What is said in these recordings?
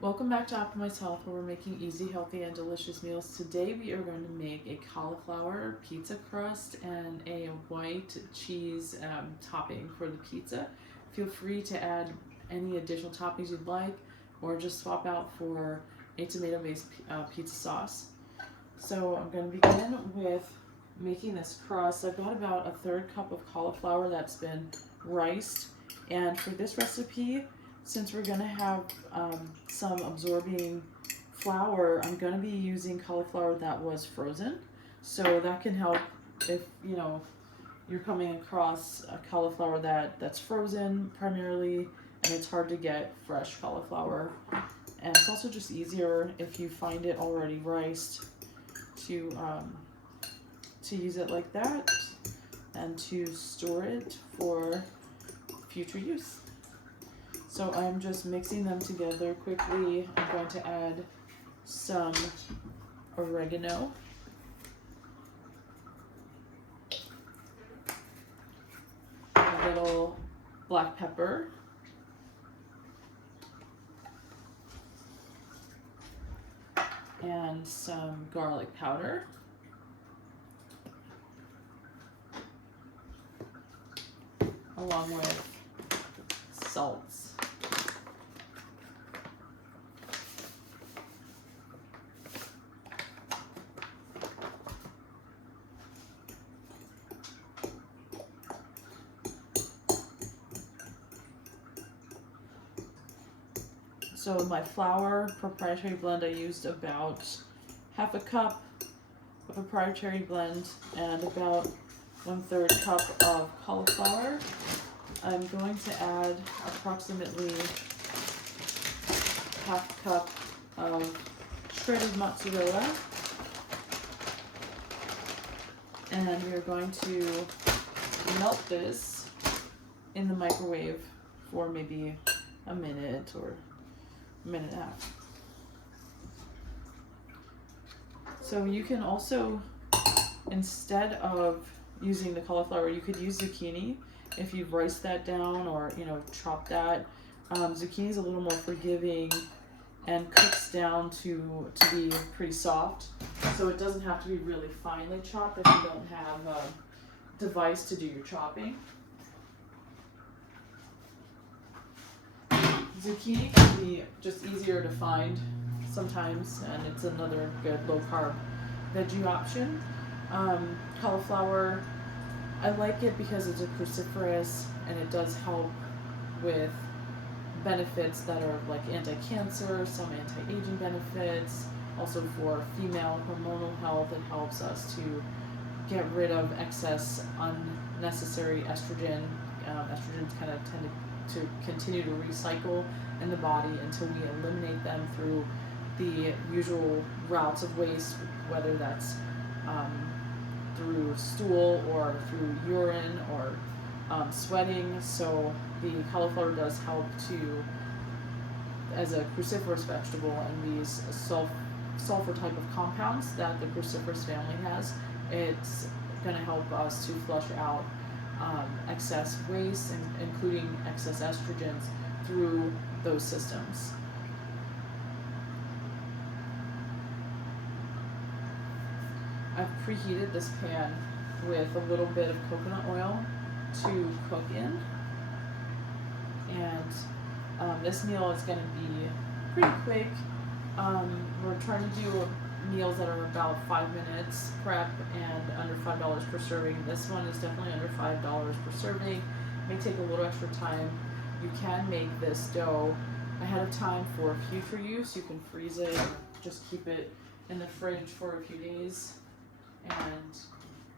Welcome back to Optimize Health, where we're making easy, healthy, and delicious meals. Today we are going to make a cauliflower pizza crust and a white cheese topping for the pizza. Feel free to add any additional toppings you'd like, or just swap out for a tomato-based pizza sauce. So I'm going to begin with making this crust. I've got about a third cup of cauliflower that's been riced, and for this recipe, since we're going to have some absorbing flour, I'm going to be using cauliflower that was frozen. So that can help if you're coming across a cauliflower that's frozen primarily, and it's hard to get fresh cauliflower. And it's also just easier if you find it already riced to use it like that and to store it for future use. So I'm just mixing them together quickly. I'm going to add some oregano, a little black pepper, and some garlic powder, along with salts. So my flour proprietary blend, I used about half a cup of proprietary blend and about 1/3 cup of cauliflower. I'm going to add approximately half a cup of shredded mozzarella, and we are going to melt this in the microwave for maybe a minute or a minute and a half. So you can also, instead of using the cauliflower, you could use zucchini if you've riced that down or chopped that. Zucchini is a little more forgiving and cooks down to be pretty soft, so it doesn't have to be really finely chopped if you don't have a device to do your chopping. Zucchini can be just easier to find sometimes, and it's another good low-carb veggie option. Cauliflower, I like it because it's a cruciferous and it does help with benefits that are like anti-cancer, some anti-aging benefits. Also for female hormonal health, it helps us to get rid of excess unnecessary estrogen. Estrogens kind of tend to continue to recycle in the body until we eliminate them through the usual routes of waste, whether that's through stool or through urine or sweating. So the cauliflower does help to, as a cruciferous vegetable, and these sulfur type of compounds that the cruciferous family has, it's going to help us to flush out excess waste, including excess estrogens, through those systems. I've preheated this pan with a little bit of coconut oil to cook in, and this meal is going to be pretty quick. We're trying to do meals that are about 5 minutes prep and under $5 per serving. This one is definitely under $5 per serving. It may take a little extra time. You can make this dough ahead of time for future use. You can freeze it, just keep it in the fridge for a few days, and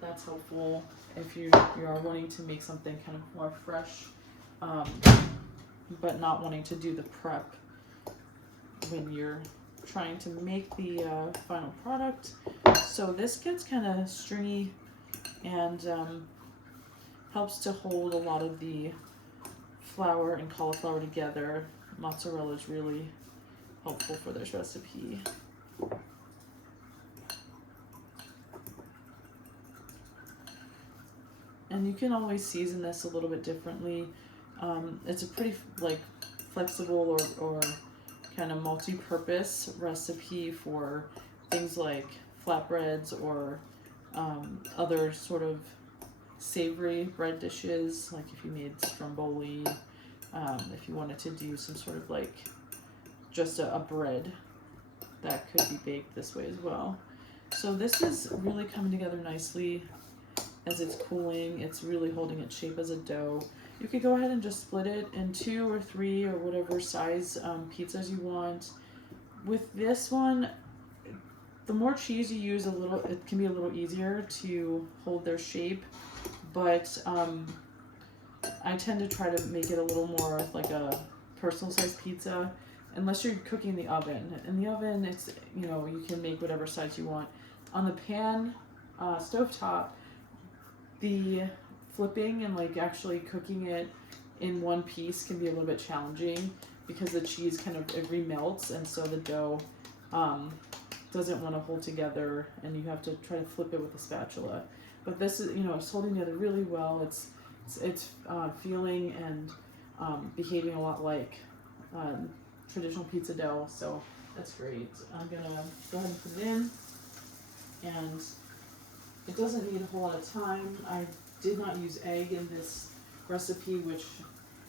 that's helpful if you are wanting to make something kind of more fresh, but not wanting to do the prep when you're trying to make the final product. So this gets kind of stringy and helps to hold a lot of the flour and cauliflower together. Mozzarella is really helpful for this recipe. And you can always season this a little bit differently. It's a pretty flexible or kind of multi-purpose recipe for things like flatbreads or other sort of savory bread dishes, like if you made stromboli, if you wanted to do some sort of like just a bread that could be baked this way as well. So this is really coming together nicely as it's cooling. It's really holding its shape as a dough. You could go ahead and just split it in 2 or 3 or whatever size pizzas you want. With this one, the more cheese you use, it can be a little easier to hold their shape, but I tend to try to make it a little more like a personal size pizza, unless you're cooking in the oven. In the oven, it's, you know, you can make whatever size you want. On the pan, stovetop, the flipping and like actually cooking it in one piece can be a little bit challenging because the cheese kind of, it remelts, and so the dough doesn't want to hold together, and you have to try to flip it with a spatula. But this is, you know, it's holding together really well. It's feeling and behaving a lot like traditional pizza dough, so that's great. I'm gonna go ahead and put it in, and it doesn't need a whole lot of time. I did not use egg in this recipe, which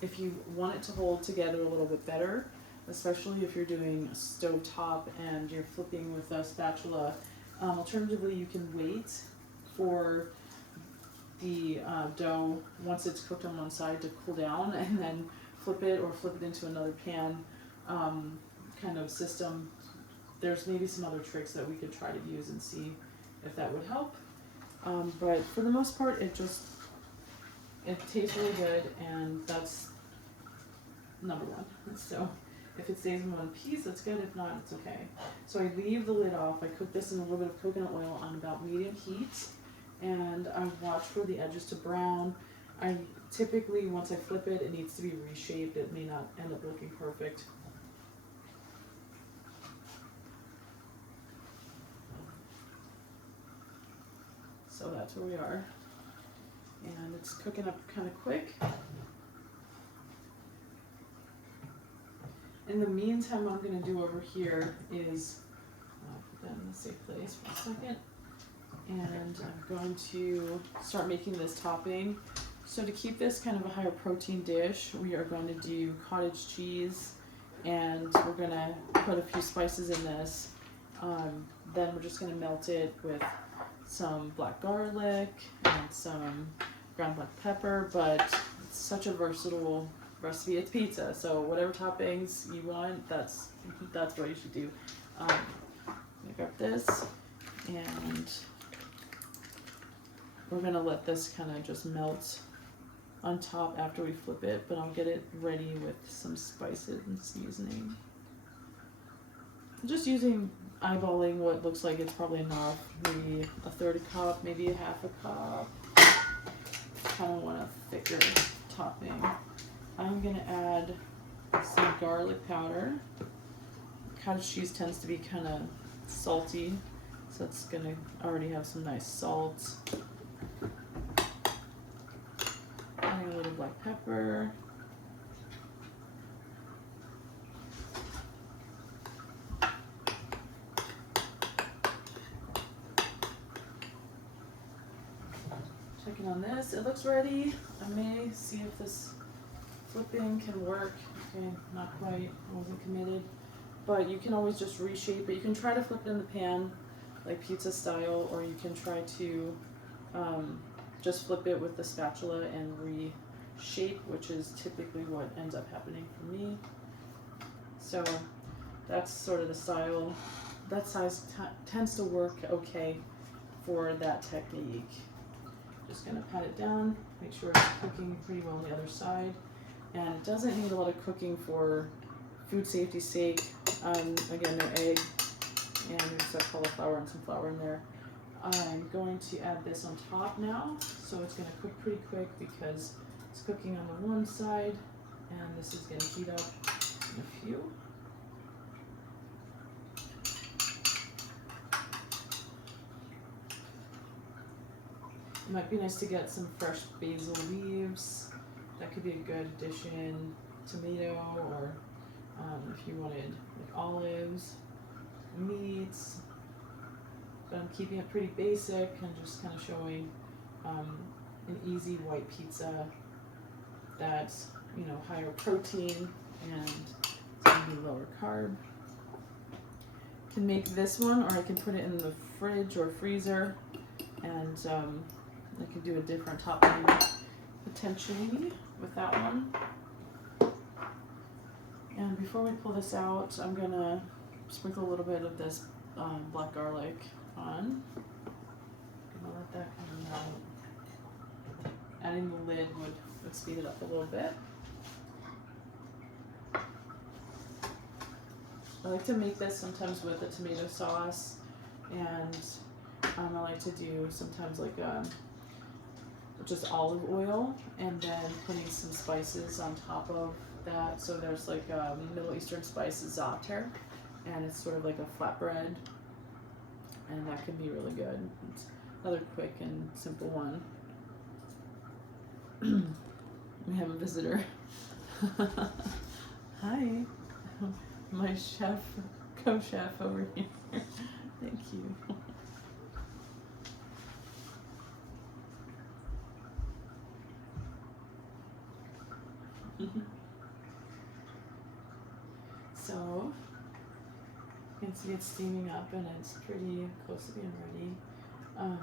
if you want it to hold together a little bit better, especially if you're doing stovetop and you're flipping with a spatula, alternatively you can wait for the dough, once it's cooked on one side, to cool down and then flip it, or flip it into another pan kind of system. There's maybe some other tricks that we could try to use and see if that would help. But for the most part, it tastes really good, and that's number one. So if it stays in one piece, that's good. If not, it's okay. So I leave the lid off. I cook this in a little bit of coconut oil on about medium heat, and I watch for the edges to brown. I typically, once I flip it, it needs to be reshaped. It may not end up looking perfect. So that's where we are. And it's cooking up kind of quick. In the meantime, what I'm going to do over here is, I'll put that in a safe place for a second, and I'm going to start making this topping. So to keep this kind of a higher protein dish, we are going to do cottage cheese, and we're going to put a few spices in this. Then we're just going to melt it with some black garlic and some ground black pepper, but it's such a versatile recipe. It's pizza, so whatever toppings you want, that's what you should do. I'm gonna grab this, and we're gonna let this kind of just melt on top after we flip it, but I'll get it ready with some spices and seasoning. Just eyeballing what looks like it's probably enough, maybe a third cup, maybe a half a cup. Kind of want a thicker topping. I'm going to add some garlic powder. Cottage cheese tends to be kind of salty, so it's going to already have some nice salt. Adding a little black pepper. Checking on this. It looks ready. I may see if this flipping can work. Okay, not quite. I wasn't committed. But you can always just reshape it. You can try to flip it in the pan, like pizza style, or you can try to just flip it with the spatula and reshape, which is typically what ends up happening for me. So that's sort of the style. That size tends to work okay for that technique. Just going to pat it down, make sure it's cooking pretty well on the other side. And it doesn't need a lot of cooking for food safety's sake. Again, no egg, and there's that cauliflower and some flour in there. I'm going to add this on top now, so it's going to cook pretty quick because it's cooking on the one side, and this is going to heat up in a few. It might be nice to get some fresh basil leaves. That could be a good addition. Tomato or if you wanted like olives, meats. But I'm keeping it pretty basic and just kind of showing an easy white pizza that's, you know, higher protein and it's going to be lower carb. Can make this one, or I can put it in the fridge or freezer, and I can do a different topping potentially with that one. And before we pull this out, I'm gonna sprinkle a little bit of this black garlic on. Gonna let that come out. Adding the lid would speed it up a little bit. I like to make this sometimes with a tomato sauce, and I like to do sometimes like just olive oil and then putting some spices on top of that. So there's like Middle Eastern spice za'atar, and it's sort of like a flatbread, and that can be really good. It's another quick and simple one. We have a visitor. Hi. My chef, co-chef over here. Thank you. So, you can see it's steaming up and it's pretty close to being ready. I'm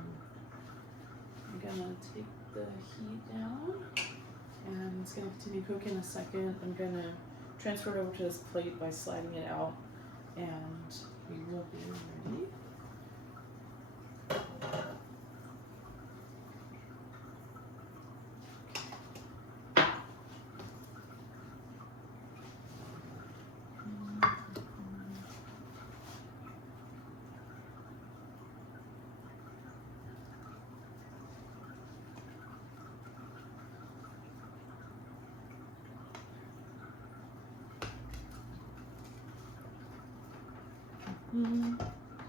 gonna take the heat down, and it's gonna continue cooking a second. I'm gonna transfer it over to this plate by sliding it out, and we will be ready.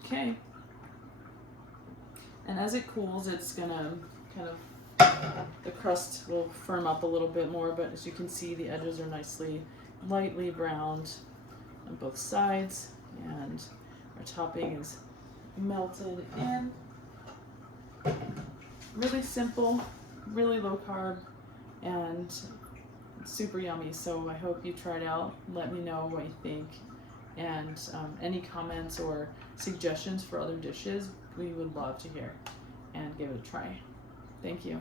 Okay. And as it cools, it's gonna kind of, the crust will firm up a little bit more, but as you can see, the edges are nicely lightly browned on both sides, and our topping is melted in. Really simple, really low carb, and super yummy. So I hope you try it out. Let me know what you think. And any comments or suggestions for other dishes, we would love to hear, and give it a try. Thank you.